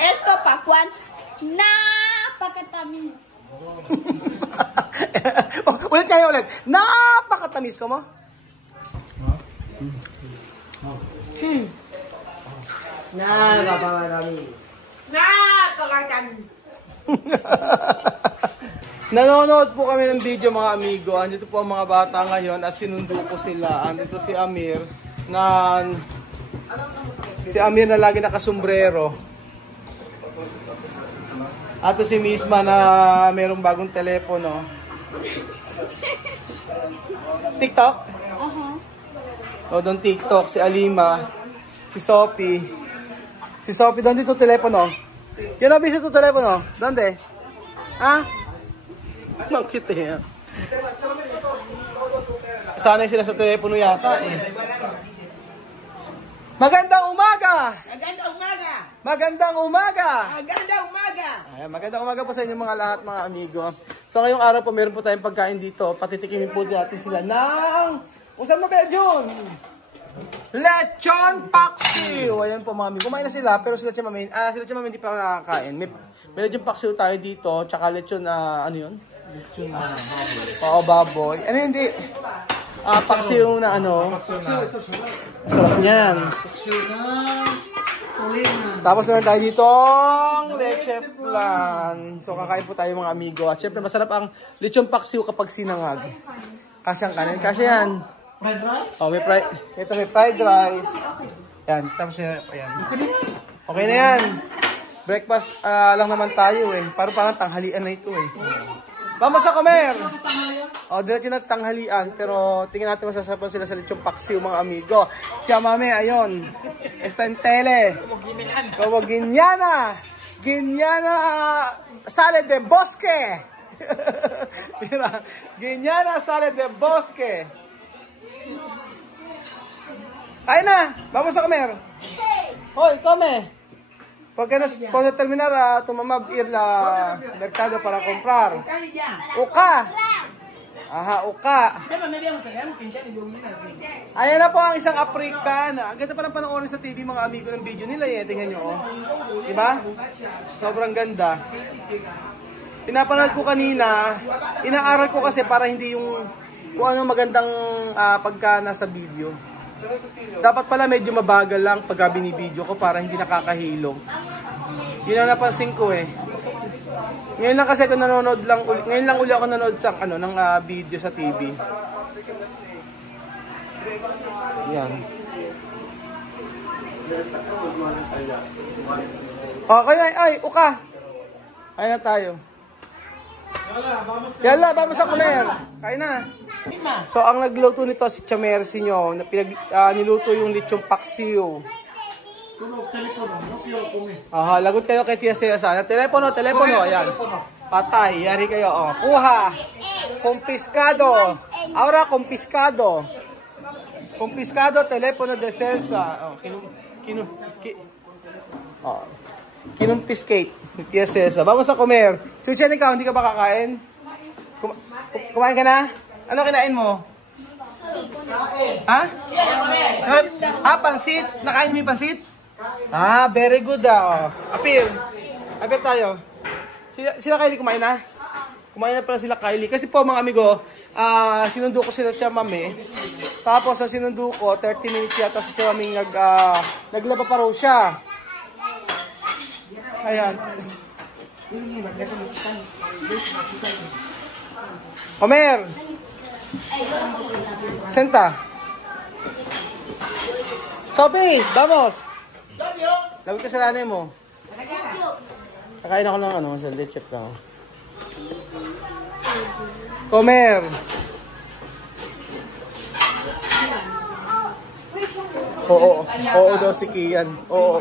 Esto Papuan, napakatamis. Ulit kayo ulit. Napakatamis ko mo? Napakatamis. Napakatamis. Nanonood po kami ng video mga amigo. Andito po ang mga bata ngayon at sinundo ko sila. Andito si Amir na lagi nakasombrero. At si Misma na mayroong bagong telepono. TikTok? O doon TikTok. Si Alima. Si Sophie. Si Sophie doon dito telepono. Yan o, busy ito telepono. Doon de. Ha? Ang cute eh. Sanay sila sa telepono yata eh. Magandang umaga! Magandang umaga! Magandang umaga! Magandang umaga! Ay, magandang umaga po sa inyo mga lahat mga amigo. So ngayong araw po meron po tayong pagkain dito. Patitikimin po natin sila ng... Kung saan mo ba yun? Lechon paksiw! Ayan po mga amigo. Kumain na sila pero sila Chamamin hindi pa nakakain. May lechon paksiw tayo dito. Tsaka lechon na ano yun? Lechon na baboy. Oo, baboy. Ano hindi? Paksiw na ano? Sarap niyan. Tapos meron tayo dito ang leche flan. So kakain po tayo mga amigo. At syempre masarap ang lechon paksiw kapag sinangag. Kasyang kanin. Kasya yan. Fried rice? Oh, ito may fried rice. Yan. Tapos ayan. Okay na yan. Breakfast lang naman tayo eh. Parang tanghalian na ito eh. Vamos a comer! O, diretso na tanghalian. Pero tingnan natin masasapan sila sa lechon paksiw mga amigo. Kaya mami, ayun. Está en tele. Como Guiñana. Guiñana sale de bosque. Mira, Guiñana sale de bosque. Kain na. Vamos a comer. Hoy, come. Cuando terminar, tu mamá ir la mercado para comprar. Uka! Aha, uka. Ayan na po ang isang African. Ang ganda pa ng panoorin sa TV mga amigo ng video nila eh. Tingnan nyo oh. Diba? Sobrang ganda. Pinapanood ko kanina. Inaaral ko kasi para hindi yung kung ano magandang pagka nasa video. Dapat pala medyo mabagal lang pagka binibideo ko para hindi nakakahilo. Yun ang napansin ko eh. Ngayon lang kasi ako nanonood lang ngayon lang uli ako nanonood sa ng video sa TV. Yan. Okay, ay, uka. Kain na tayo. Yala, vamos a comer. Kain na. So, ang nagluto nito si Chamercy nyo. Niluto yung lechon paksiw. Aha, lagot kayo kay Tia Cesar. Telepono, ayan. Patay, yari kayo. Oh. Kuha. Confiscado. Ahora, confiscado. Confiscado, telepono de Celsa. Oh, kinumpiskate ni Tia Cesar. Vamos a comer. Chuchen, ikaw, hindi ka ba kakain? Kumain ka na? Ano kinain mo? Ha? Pansit? Nakain mo yung pansit? Very good Apir tayo. Sila Kylie kumain na? Kumain na pala sila Kylie. Kasi po mga amigo, sinundo ko sila siya mami. Tapos sa sinundo ko, 30 minutes yata si Chamaming naglaba pa raw siya. Ayan. Homer! Senta. Sophie, vamos. Lagot ka sa nanay mo. Kakain ako ng sa leche lang. Comer. Oo daw si Kian. Oo.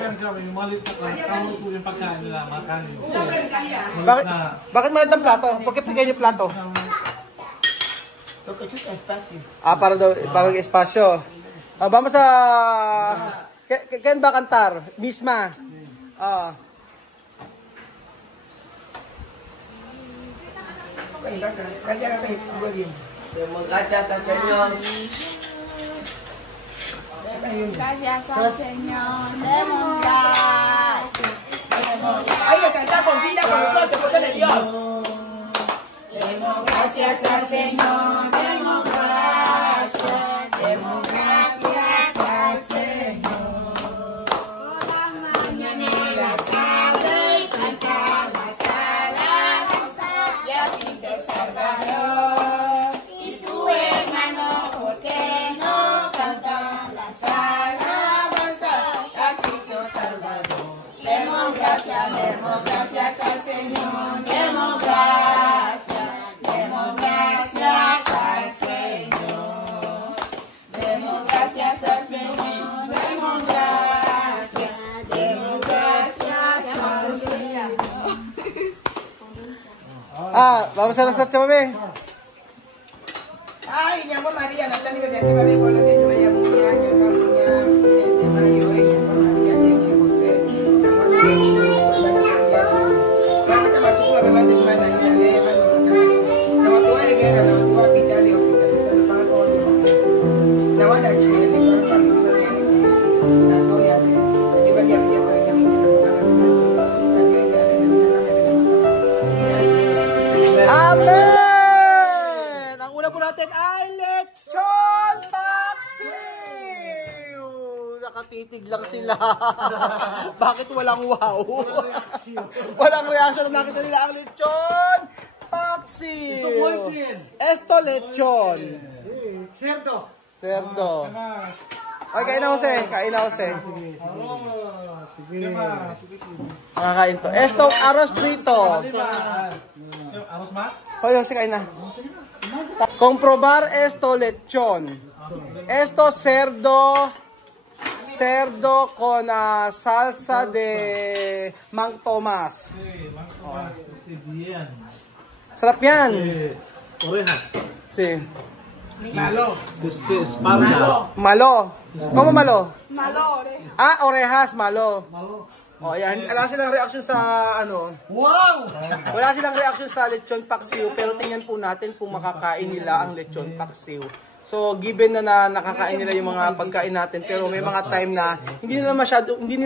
Bakit maliit ang plato? Bakit bigay niyo plato? Para espasyo. Vamos a... Ken ba cantar? Misma. Gracias al Señor, demos gracias. Ay, me canta con vida, con los dos, con de Dios. Demos gracias al Señor, demos gracias, demos gracias al Señor. Por la mañana y la tarde, canta las alabanzas, y así te Salvador. Y tu hermano, ¿por qué no canta las alabanzas a Cristo Salvador? Demos gracias al Señor, demos gracias. Demos gracias al Señor, demos gracias al Señor, demos gracias al Señor. Vamos a las chamame. Ay, llamo María, Natalia, bebé, aquí va a ver con la que yo me llamo Muña, yo llamo Muña, de Mayo, ella, con María, Jenchi, José, Amen! Ang una po natin ay lechon paksiw! Nakatitig lang sila. Bakit walang wow? Walang reaction na nakita nila ang lechon paksiw. Esto lechon. Cerdo. Ay, kain na Jose. Kain na Jose. Makakain to. Esto arroz frito. Hoy, Jose, kain na. Comprobar esto lechon. Esto cerdo con salsa de Mang Tomas. Sarap yan. Orejas. Sí. Malo. Este es espalda. Malo. ¿Cómo malo? Malo, Orejas, malo. O, yan. Wala silang reaction sa, ano. Wow! Wala silang reaction sa lechon paksiw, pero tingnan po natin kung makakain nila ang lechon paksiw. So, given na nakakain nila yung mga pagkain natin, pero may mga time na hindi nila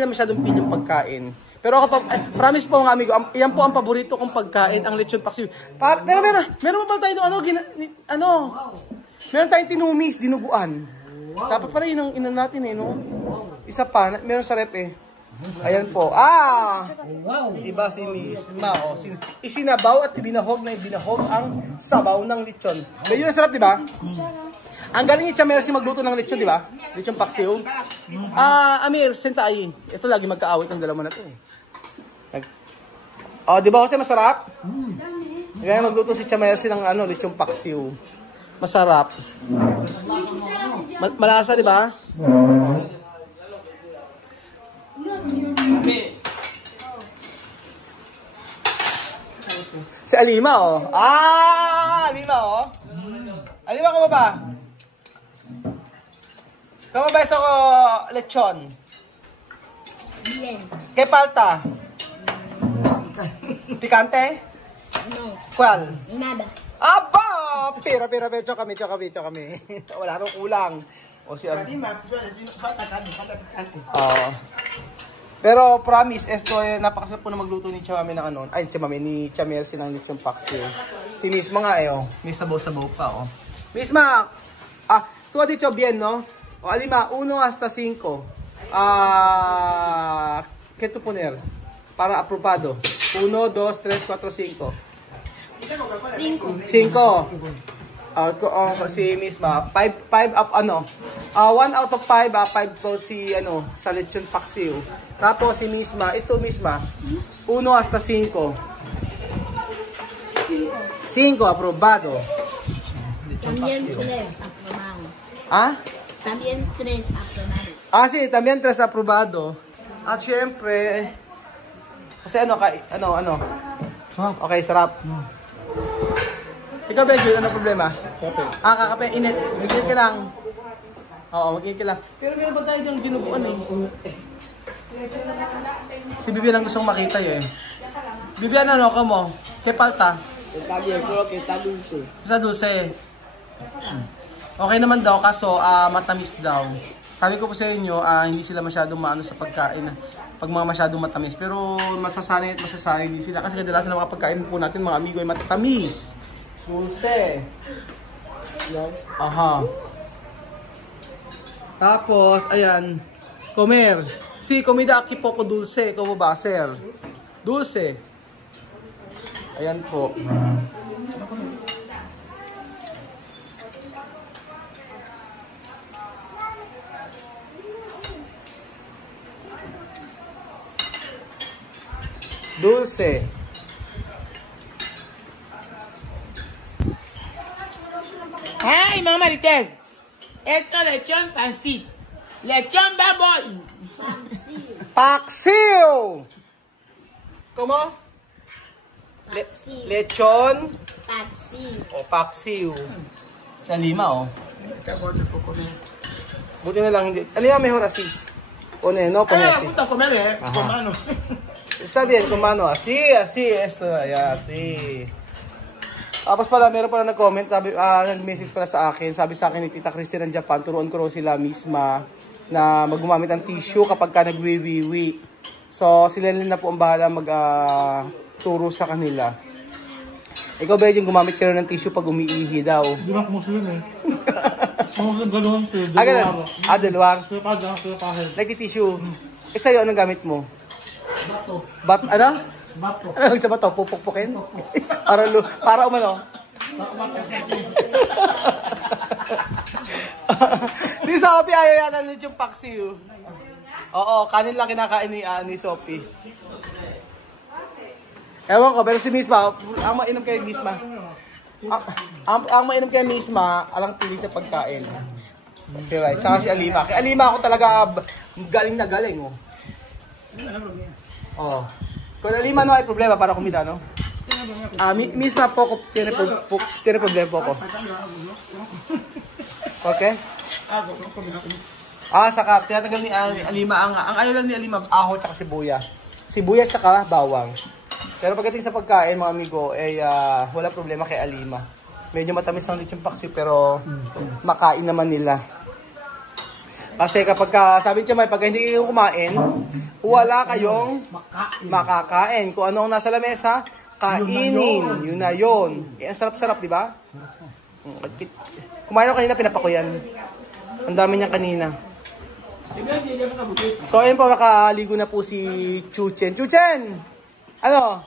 masyadong feel yung pagkain. Pero ako pa, promise po mga amigo, yan po ang paborito kong pagkain, ang lechon paksiw. Meron pa tayo meron tayong tinumis, dinuguan. Dapat pala yun ang inan natin no? Isa pa, meron sa rep Ayan po. Iba si Miss Mao. Isinabaw at ibinahog ang sabaw ng lechon. Medyo nasarap, di ba? Ang galing ni Chamersi magluto ng lechon, di ba? Lechon paksiw. Amir, sentay. Ito lagi magkaawit ng dalawa na to di ba kasi masarap? Kaya magluto si Chamersi ng lechon paksiw. Masarap. Malasa, di ba? Si Alima, Alima, Alima, ka ba? Kamo ba sa lechon? Bien. ¿Qué falta? ¿Picante? No, ¿Cuál? nada. Aba! Pira, becho kami. Wala nang kulang. O si Pero promise, esto napakasarap po na magluto ni Chamame ng ni Chamersi ng lechon paksiw. Si Misma nga may sabaw-sabaw pa Misma, tú has dicho bien, ¿no? O Alima, 1 hasta 5. ¿Qué tú poner? Para aprobado. 1, 2, 3, 4, 5. 5. Si Misma, 5 up 1 out of 5, 5 po si sa lechon paksiw. Tapos si Misma, ito Misma, 1 hasta 5. 5 aprobado. También 3 aprobado. También 3 aprobado. Sí, también 3 aprobado. At syempre, kasi okay, sarap. Ikaw, Benji, ano problema? Kape. Kakape, init. Mag-init ka lang. Oo, mag-init ka lang. Pero meron ba tayo diyang dinuguan Si Bibian ang gustong makita Bibian, ka mo? ¿Qué falta? Está bien, solo que está dulce. Sa dulce. Okay naman daw, kaso matamis daw. sabi ko po sa inyo, hindi sila masyadong maano sa pagkain. Pag mga masyadong matamis. Pero masasanay at masasanay din sila. Kasi kadalasan ng mga pagkain po natin, mga amigo, ay matatamis. Dulce. Aha. Tapos, ayan. Comer. Si comida aquí poco dulce. Como ba, sir? Dulce. Ayan po. Dulce. Ay, mga Marites. Esto lechón pancit. Lechón baboy. Paksiw. ¿Cómo? Lechon. Paksiw. O paksiw. Sa lima, oh. Buti na lang hindi. Alima mejor así. Pone, no pone así. Gusta comer, con mano. Está bien, con mano. Así, esto, ya, así. Tapos pala, meron pala nag-comment, nag-message pala sa akin. Sabi sa akin ni Tita Christy ng Japan, turuan ko sila misma na maggumamit ng tissue kapag ka nagwiwiwi. So, sila na po ang bahala mag-turo sa kanila. Ikaw ba yung gumamit ka rin ng tissue pag umiihi daw? Hindi na kumusulun eh. Mga gano'n sir. Ganun? Deluar. Sir, kahit. Nagti-tissue. Eh, sa'yo, anong gamit mo? Bato. Ano? Bato. Ano sa bato? Pupukpukin? para umano? Ni Sophie ayaw yata nito yung paksiw. Oo, kanin lang kinakain ni Sophie. Ewan ko, pero si Misma, ang mainom kay Misma. Ang mainom kay Misma, alang pili sa pagkain. Okay, right. Saka si Alima. Kay Alima ako talaga galing na galing, oh. Oh. Kung Alima no hay problema para kumita, no? Misma poco tiene problema poco. Okay? Saka tinatagal ni Alima ang ayaw lang ni Alima aho at sibuyas. Sibuyas saka bawang. Pero pagdating sa pagkain, mga amigo, wala problema kay Alima. Medyo matamis lang dito yung paksi pero makain naman nila. Kasi kapag sabi niya pag hindi kayo kumain, wala kayong makakain. Kung ano ang nasa lamesa, kainin. Yun na yun. Ang sarap-sarap, di ba? Kumain ako kanina, pinapakuyan. Ang dami niya kanina. So, ayun po, nakaligo na po si Chuchen. Chuchen! Ano?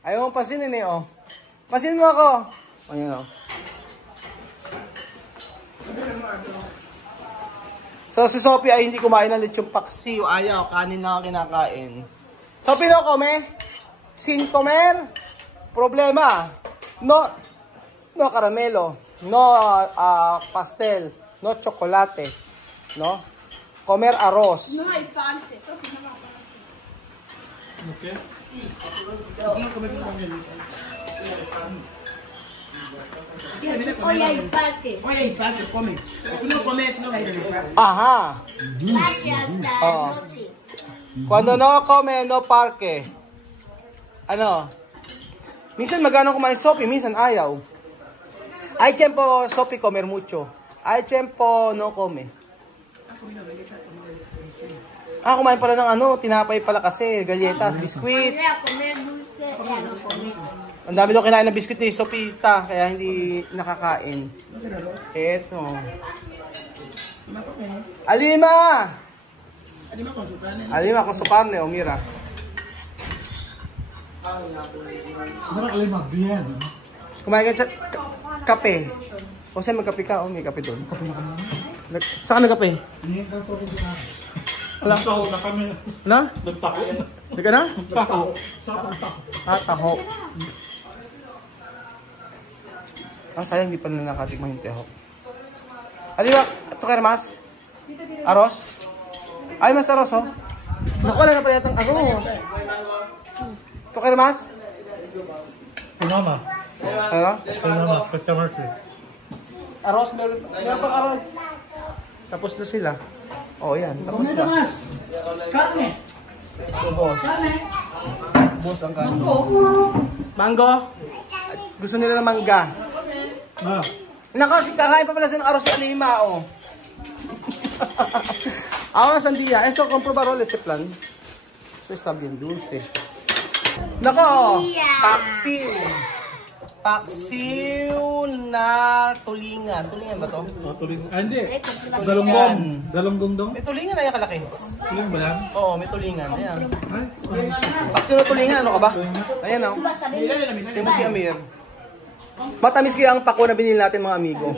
Ayaw mong pansinin eh, oh. Pansinin mo ako. Ayan, oh. So, si Sophie ay hindi kumain ng lechong paksiw. Ayaw, kanin lang ang kinakain. Sophie, no come? Sin comer? Problema. No caramelo. No pastel. No chocolate. No? Comer arroz. No hay parte. Okay. Hoy hay parte. Hoy hay parte, come. Uno come, no hay parte. Aha. Parte hasta noche. Cuando no come, no parque. Ano? Minsan magano kumain Sophie, minsan ayaw. Hay tiempo Sophie comer mucho. Hay tiempo no come. Kumain pala ng tinapay pala kasi, galletas, biskuit. Comer dulce, ya no come. Ang dami daw kinain ng biskuit ni Sopita, kaya hindi nakakain. Eto. Alima! Alima con su carne, o mira. Kumain ka kape. O saan magkape ka? O may kape doon. Saan nagkape? Wala. Na? Nagtako. Nagka na? Nagtako. Taho. Ang sayang, hindi pa na nakatikman yung teho. Alima, ito kaya mas? Aros? Ay, mas aros, oh. Naku, wala na pala yatang aros. Ito kaya mas? Pinama. Ano? Pinama. Customer service. Aros, meron pang aros. Tapos na sila. Oh, yan. Tapos na. Carne. Ito, boss. Boss ang kanin. Mango? Gusto nila ng mangga. Nako, kakain pa pala sa ng aros si Alima, oh. Ahora sandía. Esto comprobarlo leche plan. Esto está bien dulce. Nako! Paksiw. Paksiw na tulingan. Tulingan ba to? Hindi. Ito, Galunggong. Galunggong dong. May tulingan na yung kalaki. Tuling ba lang? Oo, may tulingan. Ayan. Ay, Paksiw na tulingan. Ano ka ba? Ayan o. Diba sabi mo? Tingnan mo si Amir. Matamis kaya ang pako na binili natin mga amigo.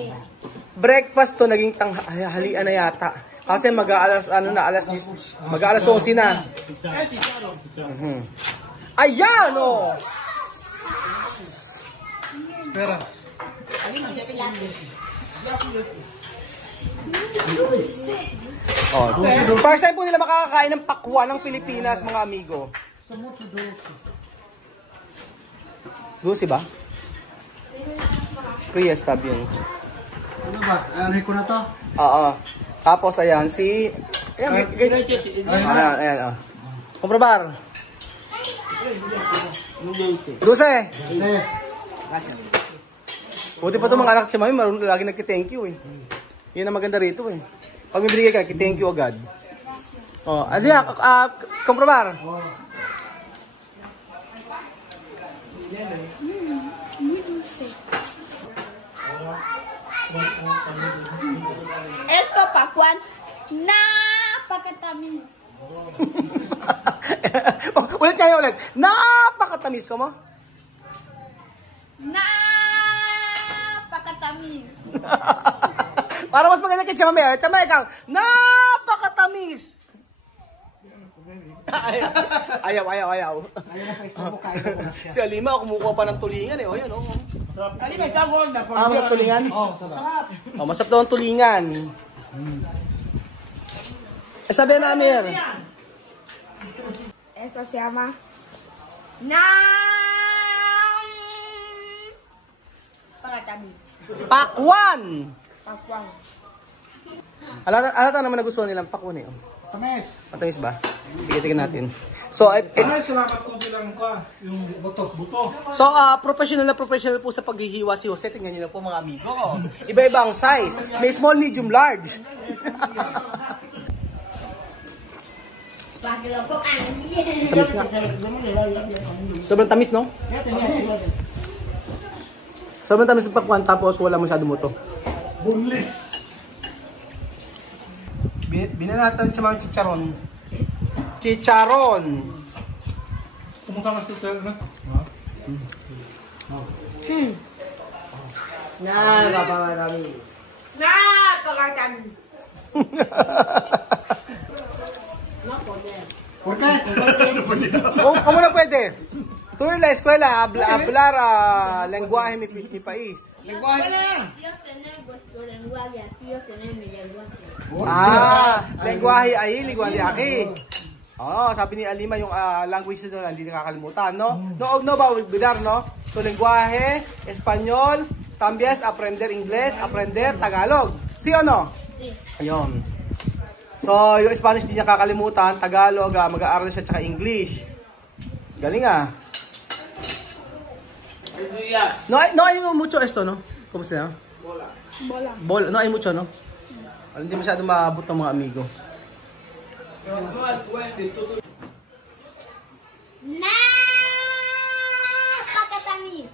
Breakfast to naging tanghalian na yata. Kasi mag-aalas ano na alas 10, mag-aalas 11 na. Ayan oh. Pera. Oh, first time po nila makakakain ng pakwa ng Pilipinas mga amigo. Dulce ba? Priya stab yun. Ano ba? Ano ko na to? Oo. Tapos ayan si ayan, ayan, oh. Komprobar. Dulce. Buti pa itong mga anak siya mami, marunong lagi nagki-thank you eh. Yun ang maganda rito eh. Pag may binigay ka, nagki-thank you agad. Oh, asya, komprobar. Esto pakuan. Napakatamis. Ulit kayo ulit. Napakatamis ko mo. Napakatamis. Para mas maganda kay Chama Mel. Chama ikaw. Napakatamis. Ayaw. Si Alima, kumukuha pa ng tulingan eh. O yan o. Ano ba ito? Masarap tulingan? oh, sarap. Oh, masarap daw ang tulingan. Sabi na Amir. Esto se llama pakatamis. Pakwan! Pakwang. Alata naman nagustuhan nilang pakwan eh. Oh. Tamis. Matamis ba? Sige, tingnan natin. So, Ay, it's, salamat ko bilang ko. Yung buto. so professional na professional po sa paghihiwa si Jose. Tingnan niyo na po mga amigo. Iba-iba ang size. May small, medium, large. Tamis nga. Sobrang tamis, no? Sobrang tamis ng pakwan tapos wala masyado muto. Bunlis. Binanatan sa mga chicharon. Chicharon! Kumukha mas ito, no? Napakatamis. ¿Por qué? ¿Cómo no pwede? Tú en la escuela hablar lenguaje mi país. Lenguaje. Yo tener vuestro lenguaje, aquí yo tener mi lenguaje. Lenguaje ahí, lenguaje aquí. Oh, sabi ni Alima yung language nila hindi nakakalimutan, no? No ba olvidar, no? So lenguaje, español, también aprender inglés, aprender Tagalog. ¿Sí o no? Sí. Ayun. So, yung Spanish hindi niya kakalimutan, Tagalog, mag-aaral siya tsaka English. Galing ah. No hay mucho esto, no? ¿Cómo se llama? Bola. No hay mucho, no? Hindi masyado maabot ng mga amigo. Napakatamis.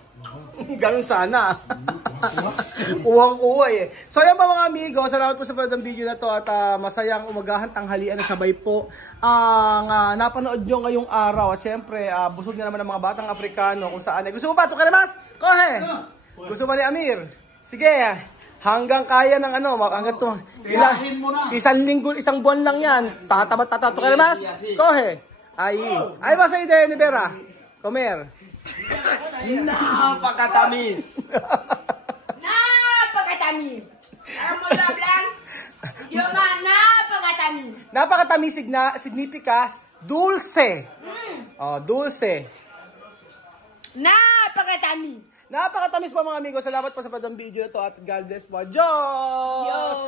Ganun sana. Uwang-uwa eh. So yan pa mga amigo, salamat po sa panood ng video na to at masayang umagahan tanghalian na sabay po ang napanood nyo ngayong araw. At syempre, busog na naman ng mga batang Afrikano kung saan. Gusto mo ba ito kalamas? Kohe! Gusto ba ni Amir? Sige, hanggang kaya ng hanggang to. Isang linggo, isang buwan lang yan. Tatabat kalamas? Kohe! Ay ba sa ide ni Vera? Comer. Napakatamis. Napakatamis. Alam mo na blank? Yung napakatamis. Napakatamis significas dulce. Oh, dulce. Napakatamis. Napakatamis po mga amigo. Salamat po sa panood ng video na to at God bless po. Diyos!